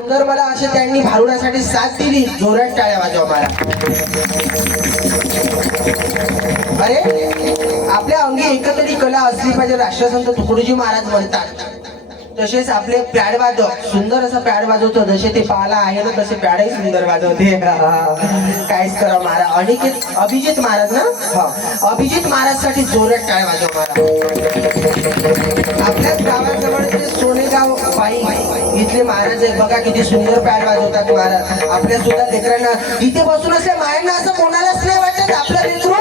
सुंदर मला असे त्यांनी भारुडासाठी साथ दिली. जोरात टाळ्या वाजवा मला. अरे आपल्या अंगी एकंदरी कला असली पाहिजे राष्ट्रसंत तुकडोजी महाराज म्हणतात. तसेच आपले पॅड वादक सुंदर असं पॅड वाजवतो जसे ते पाला आहे ना तसे पॅडही सुंदर वाजवते. काहीच करा महाराज अनिकेत अभिजित महाराज ना? हा. अभिजित महाराजसाठी जोरात टाळ्या वाजव महाराज आपल्याच गावाजवळ सोनेगाव बाई इथले महाराज आहेत. बघा किती सुंदर पॅड वाजवतात महाराज. आपल्या सुद्धा लेकरांना इथे बसून असल्या मायांना असं कोणालाच नाही वाटत. आपलं लेकरू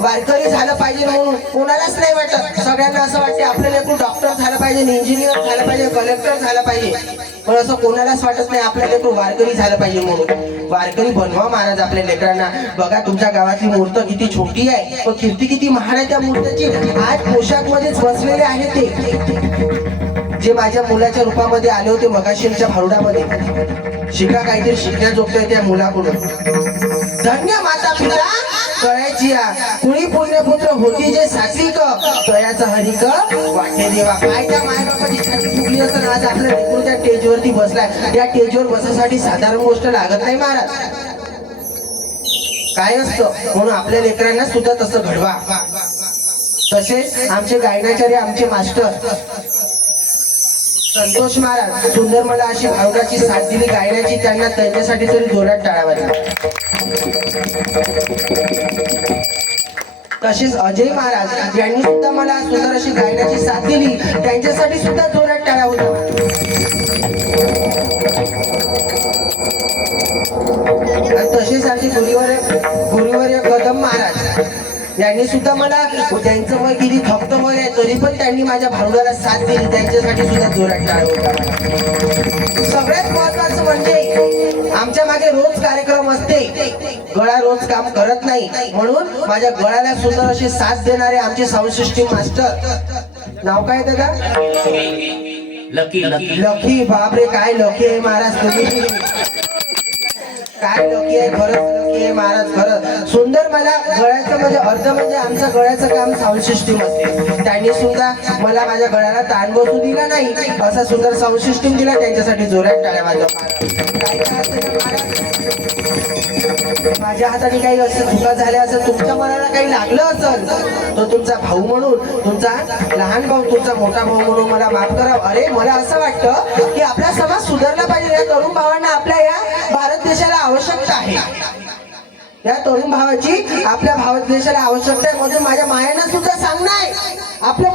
वारकरी झालं पाहिजे म्हणून. कोणालाच नाही वाटत. सगळ्यांना असं वाटते आपलं लेकरू डॉक्टर झालं पाहिजे इंजिनियर झालं पाहिजे कलेक्टर झालं पाहिजे. पण असं कोणालाच वाटत नाही आपल्या लेकरू वारकरी झालं पाहिजे म्हणून. वारकरी बनवा महाराज आपल्या लेकरांना. बघा तुमच्या गावातली मूर्त किती छोटी आहे. पण किती किती महाराज त्या मूर्तीची. आज पोशाख मध्येच बसलेले आहे ते. जे माझ्या मुलाच्या रूपामध्ये आले होते मगाशीच्या भारुडामध्ये. शिका काहीतरी शिकण्याजोगतं त्या मुलाकडून. धन्य माता पिता. कळायची या. कुणी पुण्यपुत्र होती जे सासिक तयाचं हरिक वाटे देवा. काय त्या मायबापाची छाती फुगली असं आज आपल्या लेकरू त्या स्टेजवरती बसलाय. या स्टेजवर बसासाठी साधारण गोष्ट लागत नाही महाराज. काय असतं? म्हणून आपल्या लेकरांना सुद्धा तसं घडवा. तसेच आमचे गायनाचार्य आमचे मास्टर संतोष महाराज सुंदर मला अशी भावनाची साथ दिली गायनाची त्यांना त्यांच्यासाठी तरी जोरात टाळावा तसेच अजय महाराज यांनी सुद्धा मला सुंदर अशी गायनाची साथ दिली त्यांच्यासाठी सुद्धा जोरात टाळा होता तसेच आमचे गुरुवर गुरु महाराज यांनी सुद्धा मला त्यांचं वय किती फक्त वय आहे तरी पण त्यांनी माझ्या भारुडाला साथ दिली त्यांच्यासाठी सुद्धा जोरात टाळ सगळ्यात महत्वाचं म्हणजे आमच्या मागे रोज कार्यक्रम असते. गळा रोज काम करत नाही. म्हणून माझ्या गळ्याला सुंदर अशी साथ देणारे आमचे साऊंड सिस्टीम मास्टर. नाव काय दादा लकी लकी. लकी बापरे काय लकी आहे महाराज तुम्ही? काय लकी आहे खरंच? महाराज खरं. सुंदर मला गळ्याचं म्हणजे अर्ध म्हणजे आमचं गळ्याचं काम साऊंड सिस्टीम असते. त्यांनी सुद्धा मला माझ्या गळ्याला ताण बसू दिला नाही असा सुंदर साऊंड सिस्टीम दिला. त्यांच्यासाठी जोरात टाळ्या वाजवा माझ्या हाताने काही असं चुका झाल्या असं तुमच्या मनाला काही लागलं असं तो तुमचा भाऊ म्हणून तुमचा लहान भाऊ तुमचा मोठा भाऊ म्हणून मला माफ करा अरे मला असं वाटतं की आपला समाज सुधारला पाहिजे या तरुण भावांना आपल्या या भारत देशाला आवश्यकता आहे या तरुण भावाची आपल्या भारत देशाला आवश्यकता आहे. म्हणून माझ्या मायांना सुद्धा सांगणं आहे. आपल्या